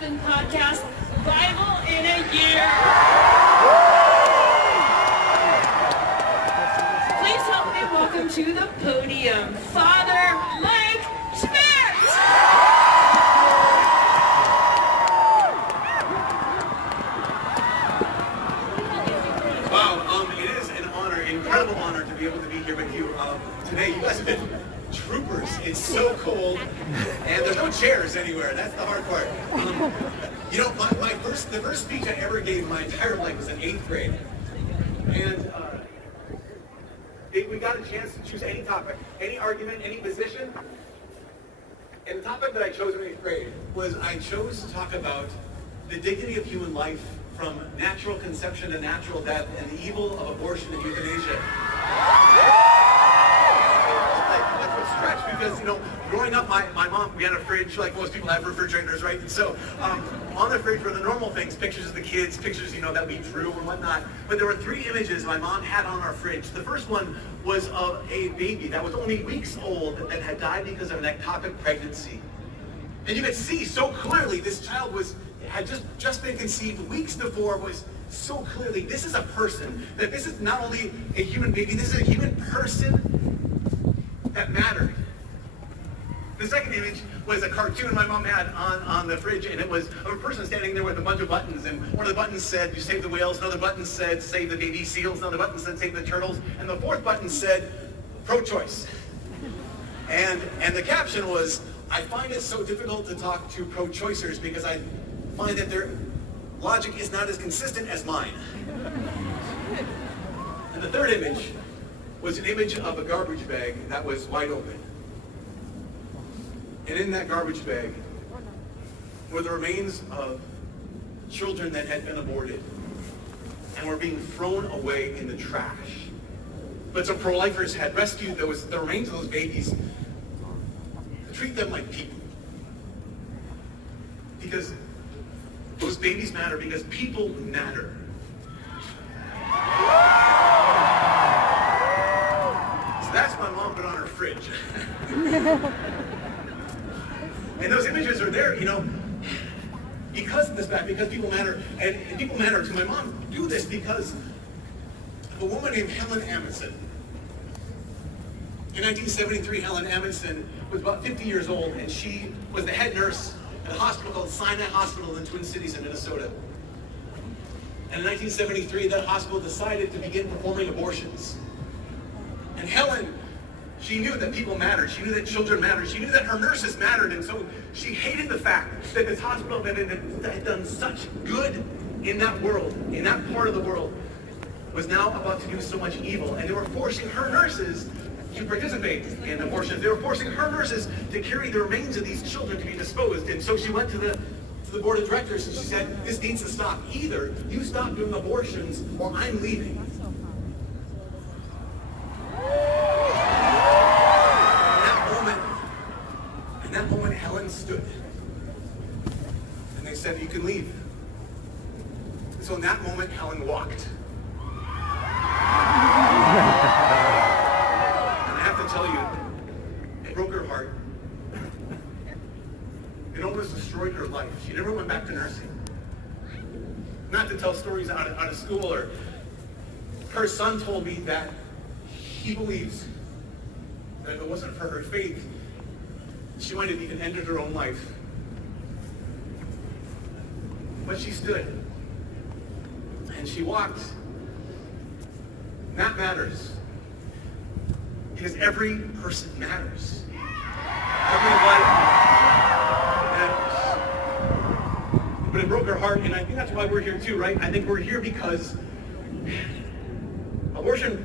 Life and podcast, Bible in a Year. Please help me welcome to the podium, Father Mike Schmidt. Wow, it is an honor, incredible honor to be able to be here with you today. You guys have been troopers. It's so cold, and there's no chairs anywhere. That's the hard part. You know, the first speech I ever gave in my entire life was in 8th grade, and we got a chance to choose any topic, any argument, any position. And the topic that I chose in 8th grade was I chose to talk about the dignity of human life from natural conception to natural death and the evil of abortion and euthanasia. That's what stretched because, you know, growing up, my mom, we had a fridge like most people have refrigerators, right? And so on the fridge were the normal things, pictures of the kids, pictures, you know, that we drew and whatnot. But there were 3 images my mom had on our fridge. The first one was of a baby that was only weeks old that had died because of an ectopic pregnancy. And you could see so clearly this child had just been conceived weeks before, was so clearly, this is a person, that this is not only a human baby, this is a human person that mattered. The second image was a cartoon my mom had on the fridge, and it was of a person standing there with a bunch of buttons, and one of the buttons said, you save the whales, another button said, save the baby seals, another button said, save the turtles, and the fourth button said, pro-choice. And the caption was, I find it so difficult to talk to pro-choicers because I find that their logic is not as consistent as mine. And the third image was an image of a garbage bag that was wide open. And in that garbage bag were the remains of children that had been aborted and were being thrown away in the trash. But some pro-lifers had rescued the remains of those babies to treat them like people. Because those babies matter, because people matter. So that's my mom put on her fridge. And those images are there, you know, because of this fact, because people matter, and people matter to my mom do this because of a woman named Helen Amundsen. In 1973, Helen Amundsen was about 50 years old, and she was the head nurse at a hospital called Sinai Hospital in Twin Cities in Minnesota. And in 1973, that hospital decided to begin performing abortions. And Helen, she knew that people mattered. She knew that children mattered. She knew that her nurses mattered. And so she hated the fact that this hospital that had done such good in that world, in that part of the world, was now about to do so much evil. And they were forcing her nurses to participate in abortions. They were forcing her nurses to carry the remains of these children to be disposed. And so she went to the board of directors and she said, this needs to stop. Either you stop doing abortions or I'm leaving. In that moment, Helen stood. And they said, you can leave. And so in that moment, Helen walked. Tell you, it broke her heart. It almost destroyed her life. She never went back to nursing. Not to tell stories out of school, or her son told me that he believes that if it wasn't for her faith, she might have even ended her own life. But she stood and she walked. And that matters. Because every person matters. Every life matters. But it broke her heart, and I think that's why we're here too, right? I think we're here because abortion,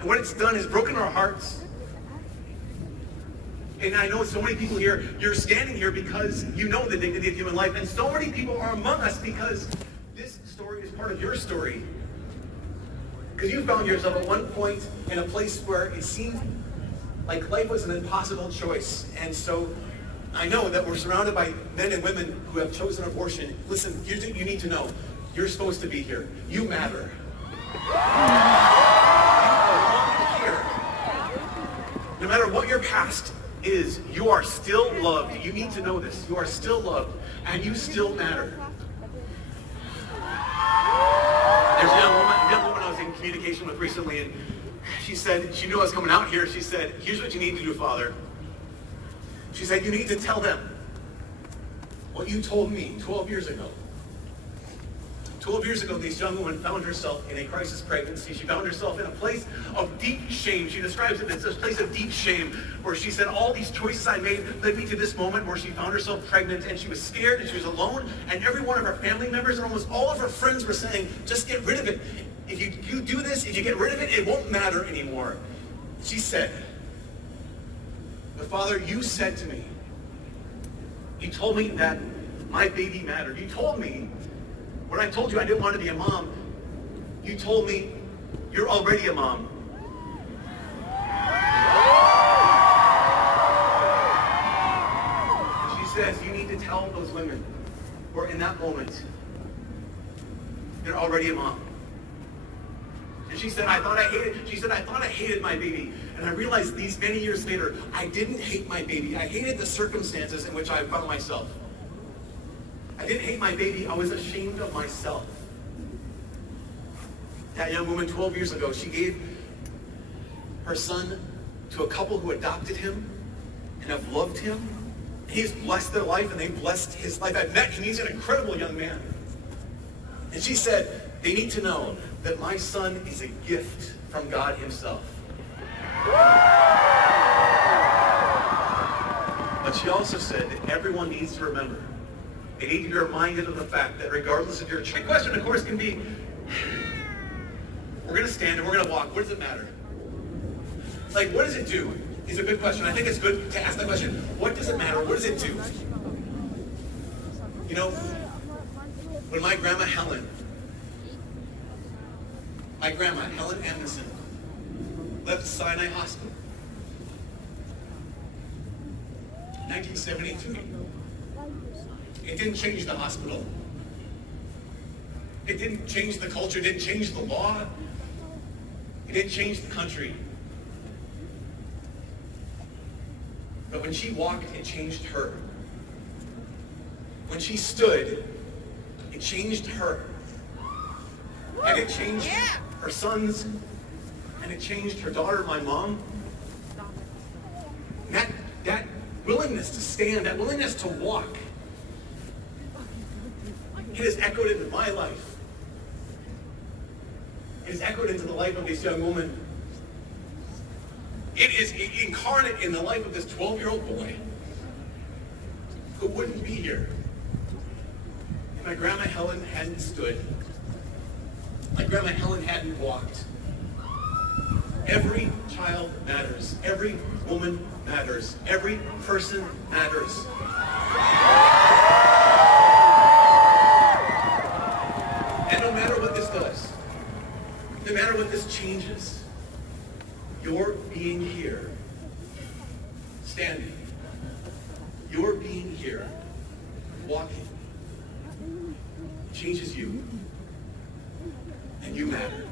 and what it's done is broken our hearts. And I know so many people here, you're standing here because you know the dignity of human life, and so many people are among us because this story is part of your story. Because you found yourself at one point in a place where it seemed like life was an impossible choice. And so I know that we're surrounded by men and women who have chosen abortion. Listen, here's what you need to know. You're supposed to be here. You matter. You belong here. No matter what your past, is you are still loved. You need to know this. You are still loved, and you still matter. There's a young woman I was in communication with recently, and she said, she knew I was coming out here. She said, here's what you need to do, Father. She said, you need to tell them what you told me 12 years ago. 12 years ago, this young woman found herself in a crisis pregnancy. She found herself in a place of deep shame. She describes it as a place of deep shame, where she said, all these choices I made led me to this moment where she found herself pregnant, and she was scared, and she was alone, and every one of her family members and almost all of her friends were saying, just get rid of it. If you do this, if you get rid of it, it won't matter anymore. She said, but Father, you said to me, you told me that my baby mattered. You told me, when I told you I didn't want to be a mom, you told me you're already a mom. She says you need to tell those women who are in that moment, you're already a mom. And she said, I thought I hated my baby. And I realized these many years later, I didn't hate my baby. I hated the circumstances in which I found myself. I didn't hate my baby. I was ashamed of myself. That young woman 12 years ago, she gave her son to a couple who adopted him and have loved him. He's blessed their life, and they've blessed his life. I've met him. He's an incredible young man. And she said, they need to know that my son is a gift from God himself. But she also said that everyone needs to remember, they need to be reminded of the fact that regardless of your choice, the question, of course, can be, we're going to stand and we're going to walk. What does it matter? Like, what does it do? Is a good question. I think it's good to ask that question. What does it matter? What does it do? You know, when my grandma Helen Anderson, left Sinai Hospital, 1972. It didn't change the hospital. It didn't change the culture. It didn't change the law. It didn't change the country. But when she walked, it changed her. When she stood, it changed her. And it changed her sons, and it changed her daughter, my mom. That willingness to stand, that willingness to walk, it has echoed into my life. It has echoed into the life of this young woman. It is incarnate in the life of this 12-year-old boy who wouldn't be here if my grandma Helen hadn't stood. My grandma Helen hadn't walked. Every child matters. Every woman matters. Every person matters. And no matter what this does, no matter what this changes, your being here, standing, your being here, walking, changes you. And you matter.